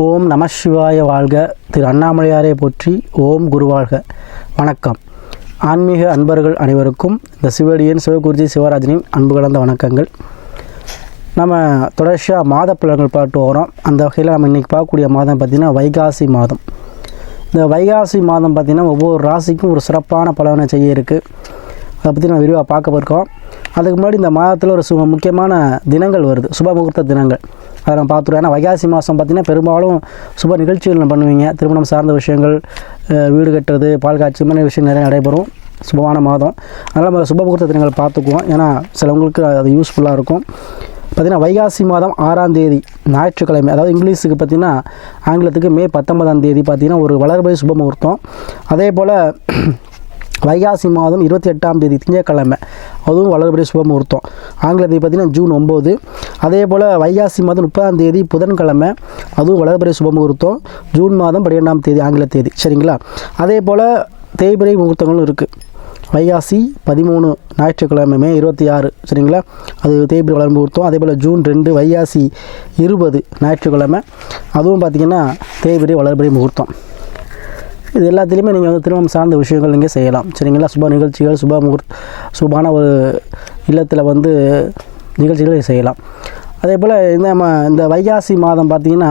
ஓம் நம சிவாய வாழ்க. திரு அண்ணாமலையாரை போற்றி. ஓம் குரு வாழ்க. வணக்கம். ஆன்மீக அன்பர்கள் அனைவருக்கும் இந்த சிவடியின் சிவகுருஜி சிவராஜனின் அன்பு கலந்த வணக்கங்கள். நம்ம தொடர்ச்சியாக மாத பலன்கள் பார்த்து வரோம். அந்த வகையில் நம்ம இன்றைக்கி பார்க்கக்கூடிய மாதம் பார்த்திங்கன்னா வைகாசி மாதம். இந்த வைகாசி மாதம் பார்த்திங்கன்னா ஒவ்வொரு ராசிக்கும் ஒரு சிறப்பான பலனை செய்ய இருக்குது. அதை பற்றி நம்ம விரிவாக பார்க்க போயிருக்கோம். அதுக்கு முன்னாடி இந்த மாதத்தில் ஒரு முக்கியமான தினங்கள் வருது, சுப முகூர்த்த தினங்கள். அதை நம்ம பார்த்துருவோம். ஏன்னா வைகாசி மாதம் பார்த்திங்கன்னா பெரும்பாலும் சுப நிகழ்ச்சிகள் பண்ணுவீங்க. திருமணம் சார்ந்த விஷயங்கள், வீடு கட்டுறது, பால் காய்ச்சி மாதிரி விஷயம் நிறைய நடைபெறும். சுபமான மாதம். அதனால் நம்ம சுப முகூர்த்த தினங்கள் பார்த்துக்குவோம். ஏன்னா சிலவங்களுக்கு அது யூஸ்ஃபுல்லாக இருக்கும். பார்த்திங்கன்னா வைகாசி மாதம் 6ஆம் தேதி ஞாயிற்றுக்கிழமை, அதாவது இங்கிலீஷுக்கு பார்த்திங்கன்னா ஆங்கிலத்துக்கு மே 19ஆம் தேதி பார்த்திங்கன்னா ஒரு வளர்பிறை சுப முகூர்த்தம். அதே போல் வைகாசி மாதம் 28ஆம் தேதி திங்கட்கிழமை, அதுவும் வளர்பிறை சுப முகூர்த்தம். ஆங்கிலத்தை பார்த்திங்கன்னா ஜூன் 9. அதே போல் வைகாசி மாதம் 30ஆம் தேதி புதன்கிழமை, அதுவும் வளர்பிறை சுப முகூர்த்தம், ஜூன் மாதம் 12ஆம் தேதி ஆங்கில தேதி. சரிங்களா? அதே போல் தேய்பிறை முகூர்த்தங்களும் இருக்குது. வைகாசி 13 ஞாயிற்றுக்கிழமை மே 26, சரிங்களா? அது தேய்பிறை வளர் முகூர்த்தம். அதே போல் ஜூன் 2 வைகாசி 20 ஞாயிற்றுக்கிழமை, அதுவும் பார்த்திங்கன்னா தேய்பிறை வளர்பிறை முகூர்த்தம். இது எல்லாத்துலேயுமே நீங்கள் திருமணம் சார்ந்த விஷயங்கள் நீங்கள் செய்யலாம். சரிங்களா? சுப நிகழ்ச்சிகள், சுபான ஒரு இல்லத்தில் நிகழ்ச்சிகளை செய்யலாம். அதே போல் இந்த வைகாசி மாதம் பார்த்திங்கன்னா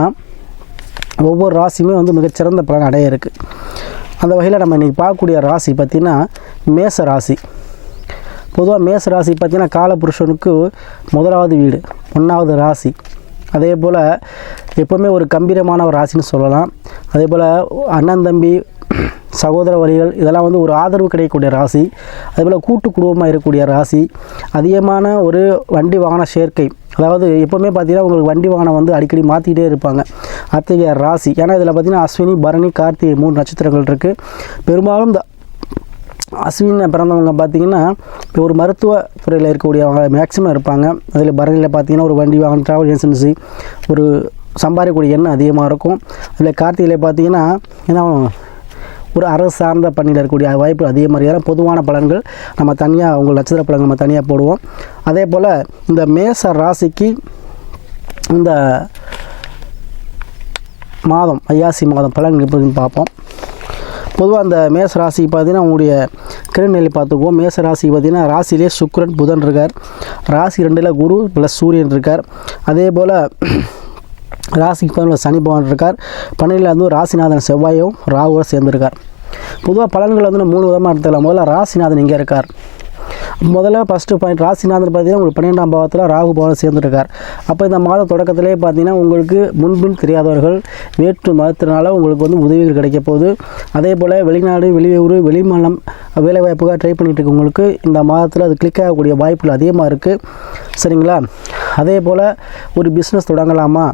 ஒவ்வொரு ராசியுமே மிகச்சிறந்த பலன் அடைய இருக்குது. அந்த வகையில் நம்ம இன்றைக்கி பார்க்கக்கூடிய ராசி பார்த்திங்கன்னா மேச ராசி. பொதுவாக மேச ராசி பார்த்திங்கன்னா காலபுருஷனுக்கு முதலாவது வீடு, 1வது ராசி. அதே போல் எப்போவுமே ஒரு கம்பீரமான ஒரு ராசின்னு சொல்லலாம். அதே போல் அண்ணன் தம்பி சகோதர வழிகள் இதெல்லாம் ஒரு ஆதரவு கிடைக்கக்கூடிய ராசி. அதே போல் கூட்டு குடும்பமாக இருக்கக்கூடிய ராசி. அதிகமான ஒரு வண்டி வாகன சேர்க்கை, அதாவது எப்போவுமே பார்த்திங்கன்னா உங்களுக்கு வண்டி வாகனம் அடிக்கடி மாற்றிக்கிட்டே இருப்பாங்க, அத்தகைய ராசி. ஏன்னா இதில் பார்த்திங்கன்னா அஸ்வினி, பரணி, கார்த்திகை 3 நட்சத்திரங்கள் இருக்குது. பெரும்பாலும் இந்த அஸ்வினியில் பிறந்தவங்க பார்த்திங்கன்னா இப்போ ஒரு மருத்துவ துறையில் இருக்கக்கூடியவங்க மேக்ஸிமம் இருப்பாங்க. அதில் பரணியில் பார்த்திங்கன்னா ஒரு வண்டி வாகனம், ட்ராவல் ஏஜென்சி, ஒரு சம்பாதிக்கக்கூடிய எண்ணம் அதிகமாக இருக்கும். அதில் கார்த்திகையில் பார்த்திங்கன்னா ஏன்னா ஒரு அரசு சார்ந்த பணியில் இருக்கக்கூடிய வாய்ப்பு அதே மாதிரியான பொதுவான பலன்கள் நம்ம தனியாக உங்கள் நட்சத்திர பலன்கள் நம்ம தனியாக போடுவோம். அதே போல் இந்த மேச ராசிக்கு இந்த மாதம் வைகாசி மாதம் பலன் எப்படின்னு பார்ப்போம். பொதுவாக அந்த மேச ராசி பார்த்திங்கன்னா உங்களுடைய கிரகநிலை பார்த்துக்குவோம். மேச ராசி பார்த்திங்கன்னா ராசியிலே சுக்கிரன் புதன் இருக்கார். ராசி 2ல் குரு ப்ளஸ் சூரியன் இருக்கார். அதே போல் ராசிக்கு 11 சனி பகவான் இருக்கார். 12ல் ராசிநாதன் செவ்வாயும் ராகுவோடு சேர்ந்துருக்கார். பொதுவாக பலன்கள் 3 விதமாக எடுத்துக்கலாம். முதல்ல ராசிநாதன் இங்கே இருக்கார். ஃபஸ்ட்டு பாயிண்ட், ராசிநாதன் பார்த்திங்கன்னா உங்களுக்கு 12ஆம் பாவத்தில் ராகு பகவான் சேர்ந்துருக்கார். அப்போ இந்த மாத தொடக்கத்திலே பார்த்திங்கன்னா உங்களுக்கு முன்பின் தெரியாதவர்கள் வேற்று மதத்தினால உங்களுக்கு உதவிகள் கிடைக்க போகுது. அதே போல் வெளிநாடு, வெளியூர், வெளிமாநிலம் வேலைவாய்ப்புக்காக ட்ரை பண்ணிகிட்டு இருக்கவங்களுக்கு இந்த மாதத்தில் அது கிளிக் ஆகக்கூடிய வாய்ப்புகள் அதிகமாக இருக்குது. சரிங்களா? அதே போல் ஒரு பிஸ்னஸ் தொடங்கலாமா,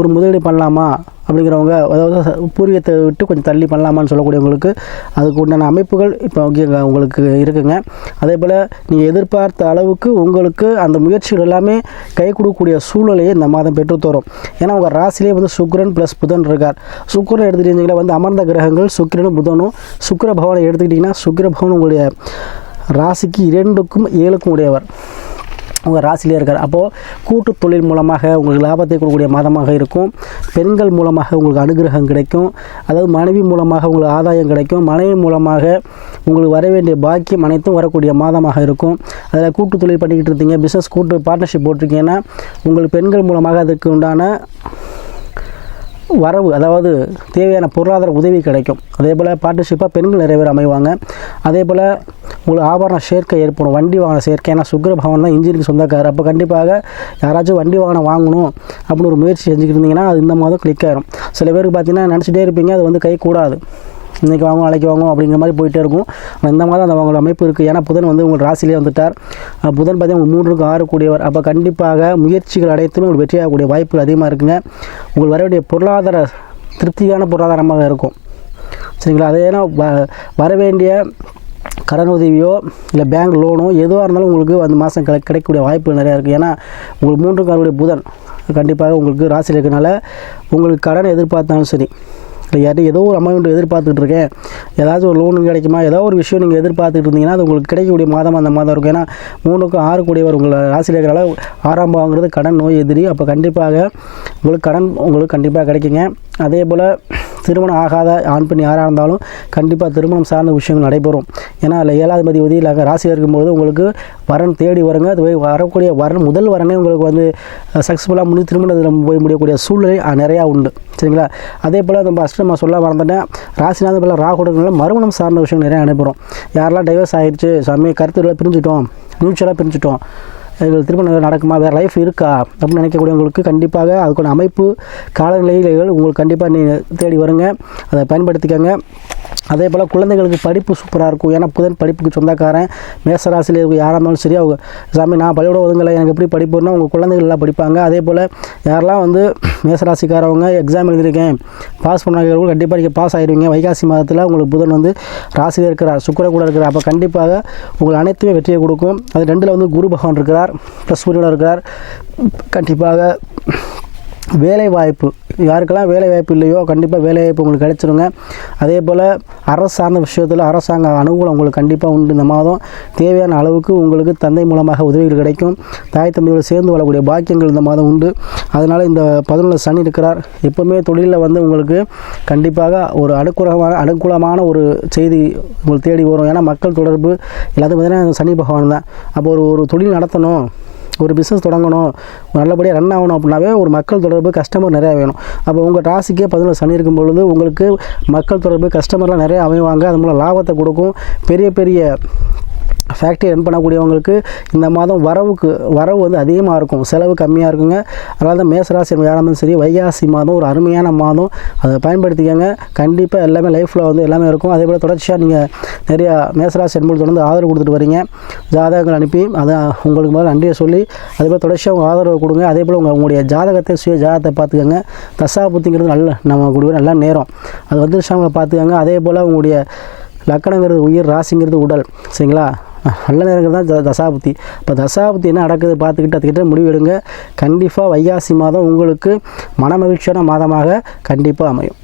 ஒரு முதலீடு பண்ணலாமா அப்படிங்கிறவங்க, அதாவது பூர்வீகத்தை விட்டு கொஞ்சம் தள்ளி பண்ணலாமான்னு சொல்லக்கூடியவங்களுக்கு அதுக்கு உண்டான அமைப்புகள் இப்போ உங்களுக்கு இருக்குங்க. அதே போல் நீங்கள் எதிர்பார்த்த அளவுக்கு உங்களுக்கு அந்த முயற்சிகள் எல்லாமே கை கொடுக்கக்கூடிய சூழ்நிலையை இந்த மாதம் பெற்றுத்தரும். ஏன்னா உங்கள் ராசிலே சுக்கிரன் ப்ளஸ் புதன் இருக்கார். சுக்கிரன் எடுத்துக்கிட்டிங்கன்னா அமர்ந்த கிரகங்கள் சுக்கிரனும் புதனும். சுக்கிர பகவானை எடுத்துக்கிட்டிங்கன்னா சுக்கிர பகவான் உங்களுடைய ராசிக்கு 2க்கும் 7க்கும் உடையவர் உங்கள் ராசிலே இருக்கார். அப்போது கூட்டு தொழில் மூலமாக உங்களுக்கு லாபத்தை கொடுக்கக்கூடிய மாதமாக இருக்கும். பெண்கள் மூலமாக உங்களுக்கு அனுகிரகம் கிடைக்கும். அதாவது மனைவி மூலமாக உங்களுக்கு ஆதாயம் கிடைக்கும். மனைவி மூலமாக உங்களுக்கு வர வேண்டிய பாக்கியம் அனைத்தும் வரக்கூடிய மாதமாக இருக்கும். அதில் கூட்டு தொழில் பண்ணிக்கிட்டு இருந்தீங்க, பிஸ்னஸ் கூட்டு பார்ட்னர்ஷிப் போட்டிருக்கீங்கன்னா உங்களுக்கு பெண்கள் மூலமாக அதுக்கு உண்டான வரவு, அதாவது தேவையான பொருளாதார உதவி கிடைக்கும். அதே போல் பார்ட்னர்ஷிப்பாக பெண்கள் நிறைய பேர் அமைவாங்க. அதே போல் உங்களுக்கு ஆபரண சேர்க்கை ஏற்படும், வண்டி வாகன சேர்க்கை. ஏன்னா சுக்கிர பகவான் தான் இன்ஜினுக்கு சொந்தக்காரர். அப்போ கண்டிப்பாக யாராச்சும் வண்டி வாகனம் வாங்கணும் அப்படின்னு ஒரு முயற்சி செஞ்சுக்கிட்டு இருந்தீங்கன்னா அது இந்த மாதம் கிளிக் ஆகிடும். சில பேருக்கு பார்த்திங்கன்னா நினச்சிட்டே இருப்பீங்க, அது கை கூடாது, இன்றைக்கி வாங்கும் நாளைக்கு வாங்கும் அப்படிங்கிற மாதிரி போயிட்டே இருக்கும். ஆனால் இந்த மாதம் அந்த அவங்களோட அமைப்பு இருக்குது. ஏன்னா புதன் உங்கள் ராசியிலே வந்துட்டார். புதன் பார்த்திங்கன்னா 3க்கு 6 கூடியவர். அப்போ கண்டிப்பாக முயற்சிகள் அனைத்துமே உங்களுக்கு வெற்றியாகக்கூடிய வாய்ப்புகள் அதிகமாக இருக்குங்க. உங்களுக்கு வர வேண்டிய பொருளாதார திருப்தியான பொருளாதாரமாக இருக்கும். சரிங்களா? அதே ஏன்னா வர வேண்டிய கடன் உதவியோ இல்லை பேங்க் லோனோ எதுவாக இருந்தாலும் உங்களுக்கு அந்த மாதம் கிடைக்கக்கூடிய வாய்ப்புகள் நிறையா இருக்குது. ஏன்னா உங்களுக்கு 3க்கு 6 புதன் கண்டிப்பாக உங்களுக்கு ராசியில் இருக்கிறனால உங்களுக்கு கடன் எதிர்பார்த்தாலும் சரி, இல்லை யார்ட்டு ஏதோ ஒரு அமௌண்ட் எதிர்பார்த்துட்டு இருக்கேன், ஏதாச்சும் ஒரு லோனு கிடைக்குமா, ஏதோ ஒரு விஷயம் நீங்கள் எதிர்பார்த்துட்டு இருந்தீங்கன்னா அது உங்களுக்கு கிடைக்கக்கூடிய மாதம் அந்த மாதம் இருக்கும். ஏன்னா 3க்கும் 6 கூடியவர் உங்களை ராசியில் இருக்கிறனால 6ஆம் பாவங்கிறது கடன் நோய் எதிரி. அப்போ கண்டிப்பாக உங்களுக்கு கடன் உங்களுக்கு கண்டிப்பாக கிடைக்குங்க. அதே போல் திருமணம் ஆகாத ஆண் பெண் யாராக இருந்தாலும் கண்டிப்பாக திருமணம் சார்ந்த விஷயங்கள் நடைபெறும். ஏன்னா அதில் 7ஆவது மதி உதவியில் ராசியில் இருக்கும்போது உங்களுக்கு வரன் தேடி வருங்க. அது போய் வரக்கூடிய வரன் முதல் வரனே உங்களுக்கு வந்து சக்ஸஸ்ஃபுல்லாக முடிஞ்சு திருமணத்தில் போய் முடியக்கூடிய சூழ்நிலை நிறையா உண்டு. சரிங்களா? அதே போல் நம்ம அஷ்டமாக சொல்ல மறந்துட்டேன், ராசிநாதன் போல் ராகுடங்கள்ல மறுமணம் சார்ந்த விஷயங்கள் நிறையா நடைபெறும். யாரெல்லாம் டைவர்ஸ் ஆகிடுச்சு, சமய கருத்துக்களை பிரிஞ்சுட்டோம், மியூச்சுவலாக பிரிஞ்சுட்டோம், எங்களுக்கு திருமணம் நடக்குமா, வேறு லைஃப் இருக்கா அப்படின்னு நினைக்கக்கூடியவங்களுக்கு கண்டிப்பாக அதுக்கான அமைப்பு காலநிலைகள் உங்களுக்கு கண்டிப்பாக தேடி வருங்க. அதை பயன்படுத்திக்கங்க. அதே போல் குழந்தைகளுக்கு படிப்பு சூப்பராக இருக்கும். ஏன்னா புதன் படிப்புக்கு சொந்தக்காரன். மேசராசியில் யாராக இருந்தாலும் சரி, அவங்க சாமி நான் பள்ளியோட ஒதுங்கலை, எனக்கு எப்படி படிப்புன்னா உங்கள் குழந்தைகள் எல்லாம் படிப்பாங்க. அதே போல் யாரெல்லாம் வந்து மேசராசிக்காரவங்க எக்ஸாம் எழுதியிருக்கேன், பாஸ் பண்ணாதவங்க கண்டிப்பாக நீங்கள் பாஸ் ஆகிடுவீங்க. வைகாசி மாதத்தில் உங்களுக்கு புதன் வந்து ராசியில் இருக்கிறார், சுக்கிரன் கூட இருக்கிறார். அப்போ கண்டிப்பாக உங்களுக்கு அனைத்துமே வெற்றியை கொடுக்கும். அது 2ல் வந்து குரு பகவான் இருக்கிறார், ப்ளஸ் சூரியனோட இருக்கிறார். கண்டிப்பாக வேலை வாய்ப்பு, யாருக்கெல்லாம் வேலை வாய்ப்பு இல்லையோ கண்டிப்பாக வேலை வாய்ப்பு உங்களுக்கு கிடைச்சிருங்க. அதே போல் அரசு சார்ந்த விஷயத்தில் அரசாங்க அனுகூலம் உங்களுக்கு கண்டிப்பாக உண்டு. இந்த மாதம் தேவையான அளவுக்கு உங்களுக்கு தந்தை மூலமாக உதவிகள் கிடைக்கும். தாய் தந்தையோடு சேர்ந்து வாழக்கூடிய பாக்கியங்கள் இந்த மாதம் உண்டு. அதனால் இந்த 11 சனி இருக்கிறார். எப்போவுமே தொழிலில் வந்து உங்களுக்கு கண்டிப்பாக ஒரு அனுகூலமான ஒரு செய்தி உங்களுக்கு தேடி வரும். ஏன்னா மக்கள் தொடர்பு எல்லாத்தையும் பார்த்தீங்கன்னா சனி பகவான் தான். அப்போ ஒரு தொழில் நடத்தணும், ஒரு பிஸ்னஸ் தொடங்கணும், நல்லபடியாக ரன் ஆகணும் அப்படின்னாவே ஒரு மக்கள் தொடர்பு கஸ்டமர் நிறையா வேணும். அப்போ உங்கள் ராசிக்கே 11 சனி இருக்கும் பொழுது உங்களுக்கு மக்கள் தொடர்பு கஸ்டமர்லாம் நிறையா அமைவாங்க. அது மூலம் லாபத்தை கொடுக்கும். பெரிய பெரிய ஃபேக்ட்ரி ரன் பண்ணக்கூடியவங்களுக்கு இந்த மாதம் வரவு வந்து அதிகமாக இருக்கும், செலவு கம்மியாக இருக்குங்க. அதனால தான் மேசராசி யாராலும் சரி, வைகாசி மாதம் ஒரு அருமையான மாதம். அதை பயன்படுத்திக்கங்க. கண்டிப்பாக எல்லாமே லைஃப்பில் வந்து எல்லாமே இருக்கும். அதே போல் தொடர்ச்சியாக நீங்கள் நிறையா மேசராசி என்பது தொடர்ந்து ஆதரவு கொடுத்துட்டு வரீங்க, ஜாதகங்கள் அனுப்பி அதை உங்களுக்கு முதல்ல நன்றியை சொல்லி அதே போல் தொடர்ச்சியாக உங்கள் ஆதரவு கொடுங்க. அதே போல் உங்களுடைய ஜாதகத்தை சுய ஜாதகத்தை பார்த்துக்கோங்க. தசாபுத்திங்கிறது நல்ல கொடுக்குற நல்ல நேரம், அது வந்துருச்சாங்க பார்த்துக்கோங்க. அதே போல் உங்களுடைய லக்கணங்கிறது உயிர், ராசிங்கிறது உடல். சரிங்களா? நல்ல நேரங்கள் தான் தசாபுத்தி. இப்போ தசாபுத்தி என்ன நடக்குது பார்த்துக்கிட்டு அதுக்கிட்ட முடிவு எடுங்க. கண்டிப்பாக வைகாசி மாதம் உங்களுக்கு மன மகிழ்ச்சியான மாதமாக கண்டிப்பாக அமையும்.